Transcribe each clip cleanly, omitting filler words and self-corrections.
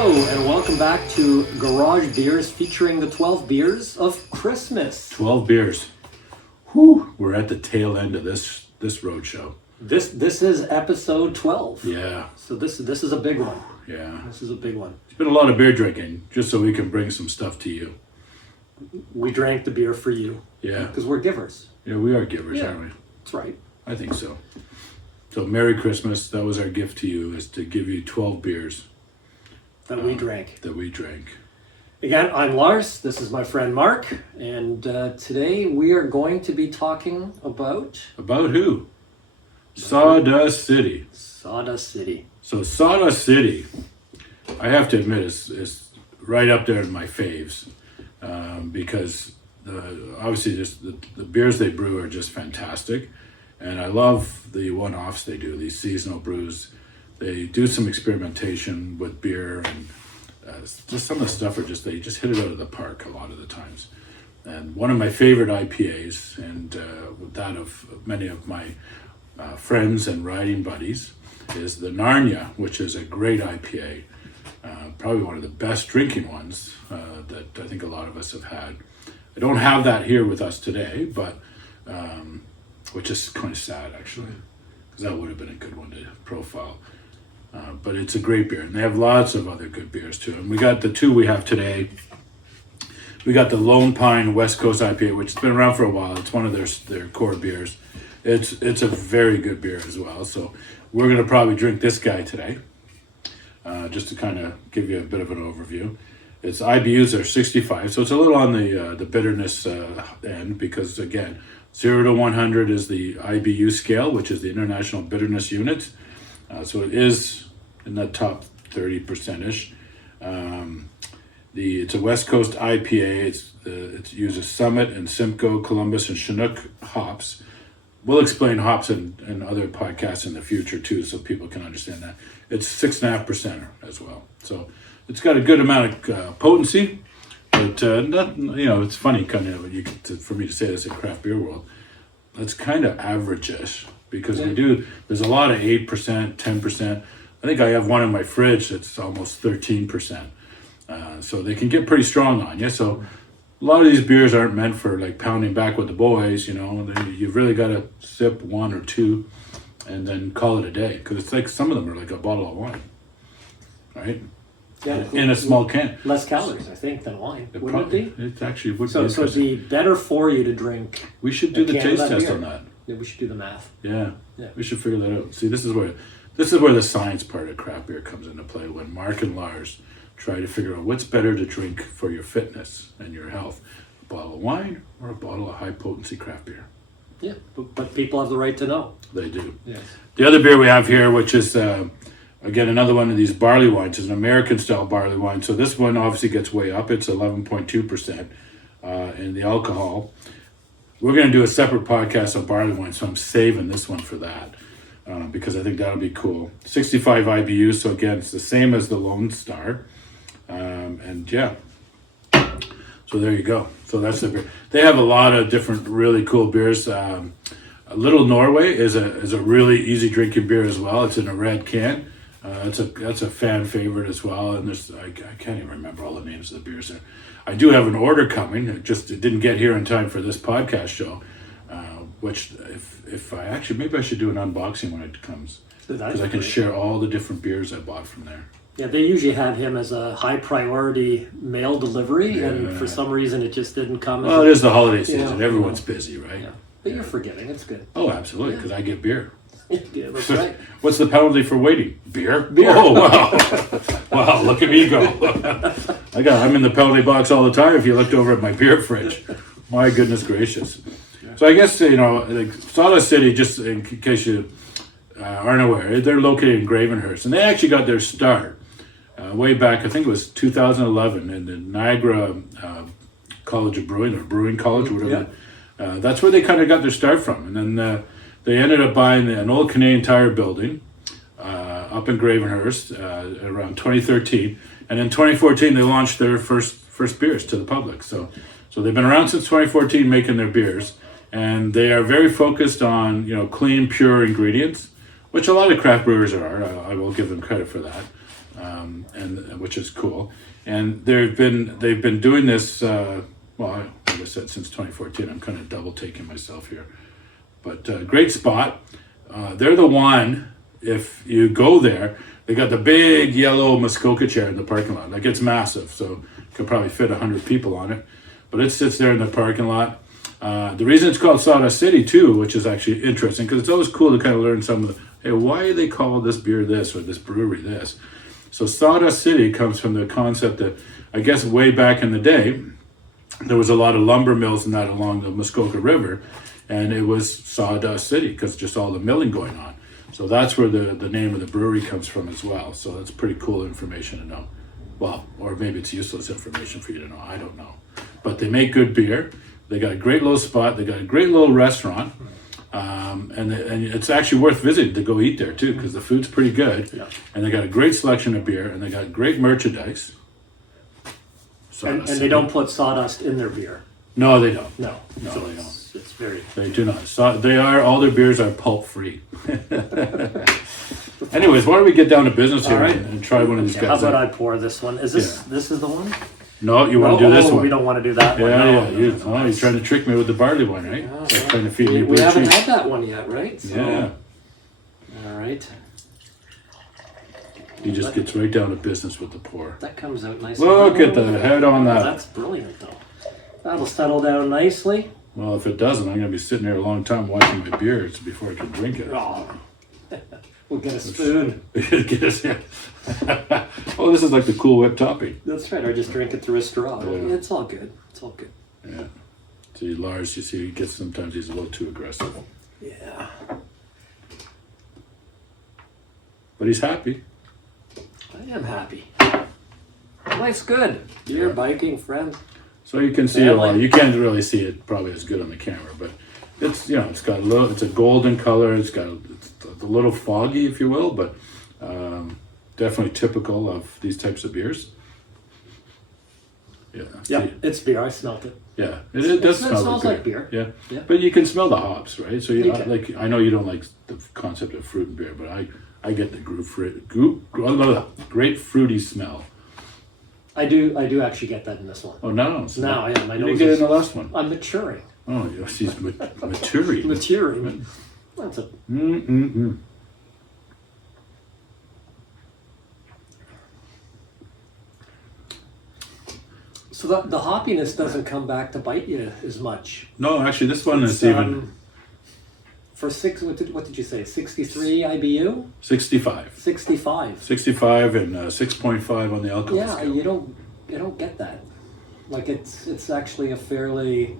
Hello and welcome back to Garage Beers featuring the 12 beers of Christmas. 12 beers. Whew, we're at the tail end of this road show. This is episode 12. Yeah. So this is a big one. Yeah. This is a big one. It's been a lot of beer drinking, just so we can bring some stuff to you. We drank the beer for you. Yeah. Because we're givers. Yeah, we are givers, aren't we? That's right. I think so. So Merry Christmas. That was our gift to you, is to give you 12 beers. That we drank. That we drank. Again, I'm Lars. This is my friend Mark. And today we are going to be talking about... About who? Sawdust City. Sawdust City. So Sawdust City, I have to admit, is right up there in my faves. Because obviously just the beers they brew are just fantastic. And I love the one-offs they do, these seasonal brews. They do some experimentation with beer, and just some of the stuff they just hit it out of the park a lot of the times. And one of my favorite IPAs, and that of many of my friends and riding buddies, is the Narnia, which is a great IPA. Probably one of the best drinking ones that I think a lot of us have had. I don't have that here with us today, but which is kind of sad actually, because that would have been a good one to profile. But it's a great beer, and they have lots of other good beers too. And we got the two we have today. We got the Lone Pine West Coast IPA, which has been around for a while. It's one of their core beers. It's a very good beer as well. So we're gonna probably drink this guy today, just to kind of give you a bit of an overview. Its IBUs are 65, so it's a little on the bitterness end, because again, 0 to 100 is the IBU scale, which is the International Bitterness Unit. So it is in the top 30%ish. It's a West Coast IPA. It uses Summit and Simcoe, Columbus, and Chinook hops. We'll explain hops in other podcasts in the future too, so people can understand that. It's 6.5% as well. So it's got a good amount of potency, but it's funny kind of for me to say this in craft beer world. It's kind of average-ish, because there's a lot of 8%, 10%. I think I have one in my fridge that's almost 13%. So they can get pretty strong on you. So a lot of these beers aren't meant for like pounding back with the boys, You've really got to sip one or two and then call it a day. Because it's like some of them are like a bottle of wine, right? Yeah, in a small can. Less calories, I think, than wine. Wouldn't it be? It actually would be. So it'd be better for you to drink. We should do the taste test beer on that. Yeah, we should do the math. Yeah, we should figure that out. See, this is where the science part of craft beer comes into play, when Mark and Lars try to figure out what's better to drink for your fitness and your health, a bottle of wine or a bottle of high potency craft beer. Yeah, but people have the right to know. They do. Yes. The other beer we have here, which is again another one of these barley wines, is an American style barley wine. So this one obviously gets way up. It's 11.2% in the alcohol. We're going to do a separate podcast on barley wine, so I'm saving this one for that, because I think that'll be cool. 65 IBUs, so again, it's the same as the Lone Star. So there you go. So that's the beer. They have a lot of different really cool beers. Little Norway is a really easy drinking beer as well. It's in a red can. That's a fan favorite as well. And I can't even remember all the names of the beers there. I do have an order coming. It didn't get here in time for this podcast show. Which if I actually, maybe I should do an unboxing when it comes, because I can share all the different beers I bought from there. Yeah, they usually have him as a high priority mail delivery, and for some reason it just didn't come. Well, it is the holiday season. Everyone's busy, right? Yeah. But you're forgiving. It's good. Oh, absolutely, because I get beer. Yeah, that's right. What's the penalty for waiting? Beer? Oh, wow. Wow, look at me go. I'm in the penalty box all the time if you looked over at my beer fridge. My goodness gracious. So I guess, like Sawdust City, just in case you aren't aware, they're located in Gravenhurst, and they actually got their start way back, I think it was 2011, in the Niagara College of Brewing, or Brewing College, or whatever. Yeah. That's where they kind of got their start from. And then they ended up buying an old Canadian Tire building up in Gravenhurst around 2013. And in 2014, they launched their first beers to the public. So they've been around since 2014 making their beers. And they are very focused on, clean, pure ingredients, which a lot of craft brewers are. I will give them credit for that. and which is cool. And they've been doing this. Like I said, since 2014. I'm kind of double taking myself here, but great spot. They're the one. If you go there, they got the big yellow Muskoka chair in the parking lot. Like, it's massive, so you could probably fit 100 people on it. But it sits there in the parking lot. The reason it's called Sawdust City too, which is actually interesting, because it's always cool to kind of learn some of the, hey, why do they call this beer this or this brewery this? So Sawdust City comes from the concept that, I guess, way back in the day, there was a lot of lumber mills and that along the Muskoka River, and it was Sawdust City because just all the milling going on. So that's where the name of the brewery comes from as well. So that's pretty cool information to know. Well, or maybe it's useless information for you to know. I don't know. But they make good beer. They got a great little spot. They got a great little restaurant. And it's actually worth visiting to go eat there too, because the food's pretty good. Yeah. And they got a great selection of beer, and they got great merchandise. And they don't put sawdust in their beer. No, they don't. No, No, so they don't. It's very. They do not. So all their beers are pulp free. Anyways, why don't we get down to business here All right. and try one of these Okay, guys? how about I pour this one? Is this this is the one? No, you want to do this one. We don't want to do that one. Yeah, No, yeah. no, You're no. trying to trick me with the barley one, right? Yeah, Like well, trying to feed me we blue haven't cheese. had that one yet, right? So, Yeah. all right. He just gets right down to business with the pour. That comes out nice. Look at the head on that. That's brilliant, though. That'll settle down nicely. Well, if it doesn't, I'm going to be sitting there a long time watching my beers before I can drink it. Oh. We'll get a spoon. Get us in. Oh, this is like the Cool Whip topping. That's right, or just drink it through a straw. Yeah. It's all good. It's all good. Yeah. See, Lars, you see, sometimes he's a little too aggressive. Yeah. But he's happy. I am happy. Life's good. You're Yeah. biking, friend. So you can see a lot. You can't really see it probably as good on the camera, but it's, it's got it's a golden color. It's a little foggy, if you will, but definitely typical of these types of beers. Yeah. Yeah, See, it's beer. I smelled it. yeah. It does It smell smells like beer. Yeah. Yeah. But you can smell the hops, right? So You can. like, I know you don't like the concept of fruit and beer, but I get the great fruity smell. I do actually get that in this one. Oh, no. So Now, yeah, my you nose didn't get it is- in the last one. I'm maturing. Oh, yes, he's maturing. Maturing. That's a Mm-mm-mm. So the hoppiness doesn't come back to bite you as much. No, actually, this one is It's, even for what did you say? 63 IBU? 65. 65. 65 and 6.5 on the alcohol Yeah, scale. you don't get that. Like it's actually a fairly.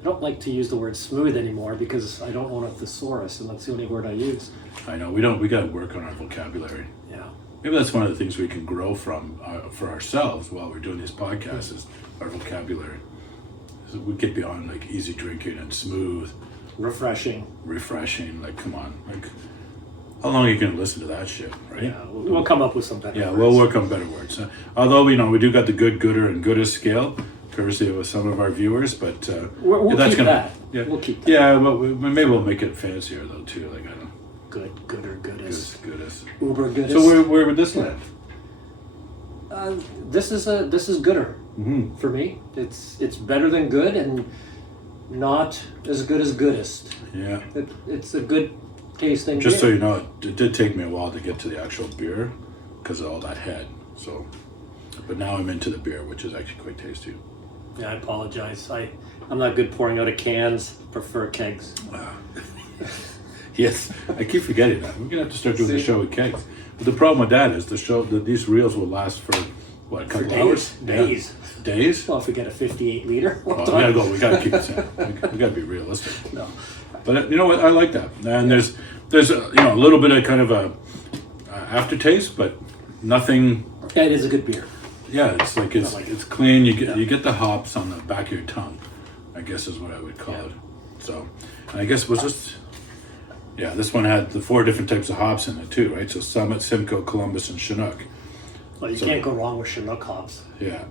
I don't like to use the word smooth anymore because I don't own a thesaurus, and that's the only word I use. I know, we got to work on our vocabulary. Yeah. Maybe that's one of the things we can grow from for ourselves while we're doing these podcasts is our vocabulary. So we get beyond like easy drinking and smooth, Refreshing. refreshing. Like, come on, like how long are you going to listen to that shit, right? Yeah, we'll come up with some better Yeah, words. we'll work on better words. Although we do got the good, gooder, and goodest scale, courtesy of some of our viewers, but We'll that's keep gonna, that. Yeah, We'll keep that. Yeah, but maybe we'll make it fancier though too. Like, I don't know, Gooder, goodest. goodest. Uber goodest. So where would this land? This is gooder Mm-hmm. for me. It's better than good and not as good as goodest. Yeah. It's a good tasting Just so beer. you know, it did take me a while to get to the actual beer because of all that head. So, but now I'm into the beer, which is actually quite tasty. Yeah, I apologize. I'm not good pouring out of cans. Prefer kegs. Yes, I keep forgetting that. We're gonna have to start doing the See? show with kegs. But the problem with that is that these reels will last for what, a couple days. hours? Days. Yeah. Days? Well, if we get a 58 liter. Oh, we gotta go. We gotta keep it simple. We gotta be realistic. No. But you know what? I like that. And there's a little bit of kind of a aftertaste, but nothing. Yeah, it is a good beer. Yeah, it's like it's clean. You get the hops on the back of your tongue, I guess is what I would call it. So, and I guess was just. Yeah, this one had the 4 different types of hops in it too, right? So Summit, Simcoe, Columbus, and Chinook. Well, you can't go wrong with Chinook hops. Yeah.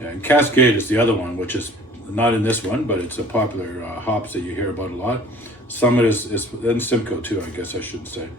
Yeah, and Cascade is the other one, which is not in this one, but it's a popular hops that you hear about a lot. Summit is and Simcoe too, I guess I shouldn't say.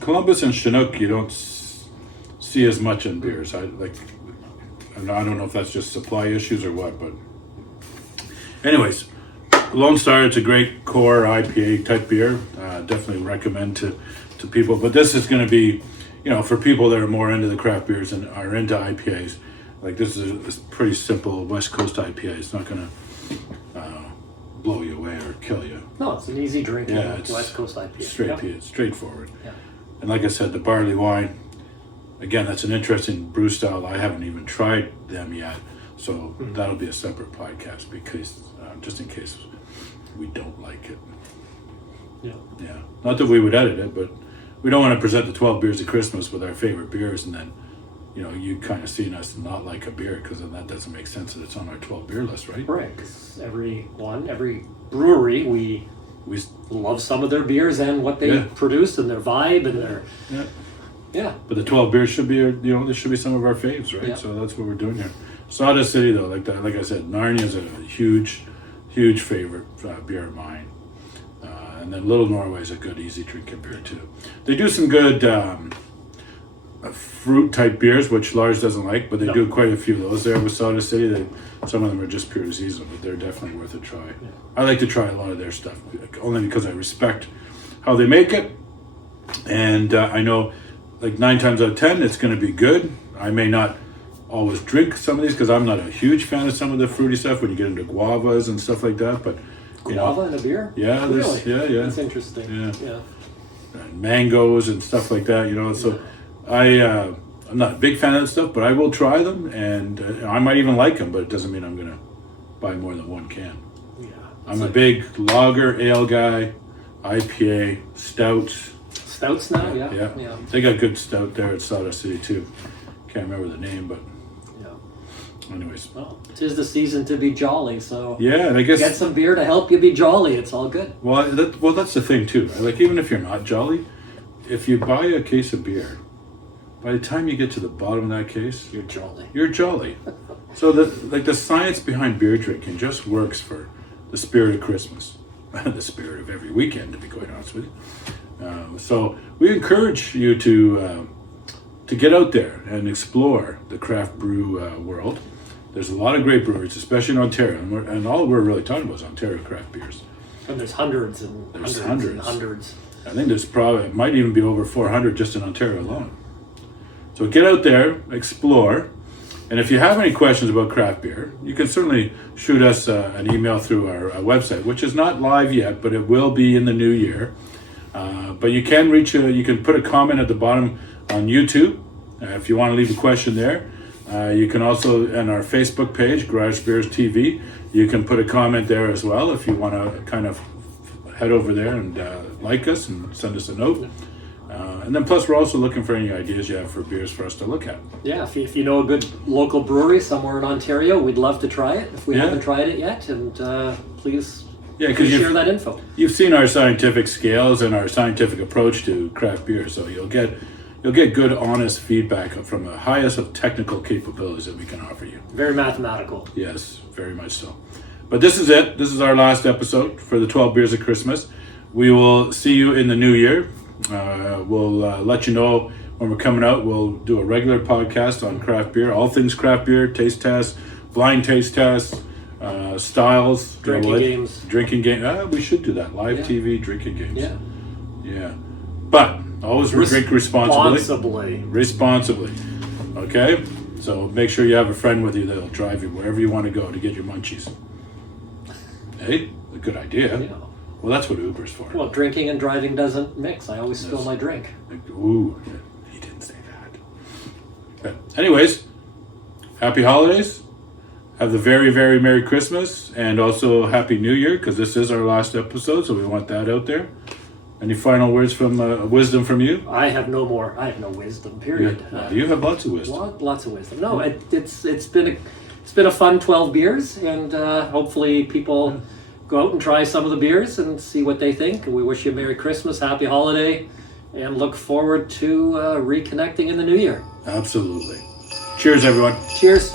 Columbus and Chinook, you don't see as much in beers. And I don't know if that's just supply issues or what, but anyways, Lone Star, it's a great core IPA type beer. Definitely recommend to people. But this is going to be, for people that are more into the craft beers and are into IPAs. Like this is a pretty simple West Coast IPA. It's not going to blow you away or kill you. No, it's an easy drinking it's West Coast IPA. Straightforward. Yeah. And like I said, the barley wine, again, that's an interesting brew style. I haven't even tried them yet. So that'll be a separate podcast because just in case we don't like it. Yeah. Yeah. Not that we would edit it, but we don't want to present the 12 beers of Christmas with our favorite beers and then, you kind of seeing us not like a beer because then that doesn't make sense that it's on our 12 beer list, right? Right, because every brewery, we love some of their beers and what they produce and their vibe and their... Yeah. But the 12 beers should be, there should be some of our faves, right? Yeah. So that's what we're doing here. Sawdust City, though, like I said, Narnia is a huge favorite beer of mine. And then Little Norway is a good, easy drinking beer, too. They do some good fruit type beers, which Lars doesn't like, but they do quite a few of those there with Sawdust City. Some of them are just pure seasonal, but they're definitely worth a try. Yeah. I like to try a lot of their stuff, only because I respect how they make it. And I know, like 9 times out of 10, it's going to be good. I may not always drink some of these because I'm not a huge fan of some of the fruity stuff when you get into guavas and stuff like that. But guava in a beer? Yeah, really? Yeah. That's interesting. Yeah. And mangoes and stuff like that. So I'm not a big fan of that stuff, but I will try them, and I might even like them. But it doesn't mean I'm going to buy more than one can. Yeah. I'm a big lager ale guy, IPA, stouts. Stouts now, yeah. They got good stout there at Sawdust City too. Can't remember the name, but anyways. Well, 'tis the season to be jolly, so and I guess get some beer to help you be jolly. It's all good. Well, that's the thing too. Like even if you're not jolly, if you buy a case of beer, by the time you get to the bottom of that case, you're jolly. You're jolly. So the science behind beer drinking just works for the spirit of Christmas, the spirit of every weekend, to be quite honest with you. So we encourage you to get out there and explore the craft brew world. There's a lot of great breweries, especially in Ontario, and all we're really talking about is Ontario craft beers. And there's hundreds and hundreds. I think it might even be over 400 just in Ontario alone. So get out there, explore, and if you have any questions about craft beer, you can certainly shoot us an email through our website, which is not live yet, but it will be in the new year. But you can you can put a comment at the bottom on YouTube if you want to leave a question there. You can also, on our Facebook page, Garage Beers TV, you can put a comment there as well if you want to kind of head over there and like us and send us a note. And then plus we're also looking for any ideas you have for beers for us to look at. Yeah, if you know a good local brewery somewhere in Ontario, we'd love to try it if we haven't tried it yet. And please share that info. You've seen our scientific scales and our scientific approach to craft beer, so you'll get good, honest feedback from the highest of technical capabilities that we can offer you. Very mathematical. Yes, very much so. But this is it. This is our last episode for the 12 Beers of Christmas. We will see you in the new year. We'll let you know when we're coming out. We'll do a regular podcast on craft beer, all things craft beer, taste tests, blind taste tests, styles. Drinking games. Drinking game. We should do that. Live TV, drinking games. Yeah. But always drink responsibly. Responsibly. Okay? So make sure you have a friend with you that'll drive you wherever you want to go to get your munchies. Hey, a good idea. Yeah. Well, that's what Uber's for. Well, drinking and driving doesn't mix. I always spill my drink. Ooh, he didn't say that. But anyways, happy holidays. Have the very, very Merry Christmas and also Happy New Year because this is our last episode, so we want that out there. Any final words from wisdom from you? I have no more. I have no wisdom. Period. Yeah. You have lots of wisdom. Lots of wisdom. No, it's been a fun 12 beers, and hopefully people go out and try some of the beers and see what they think. We wish you a Merry Christmas, Happy Holiday, and look forward to reconnecting in the new year. Absolutely. Cheers, everyone. Cheers.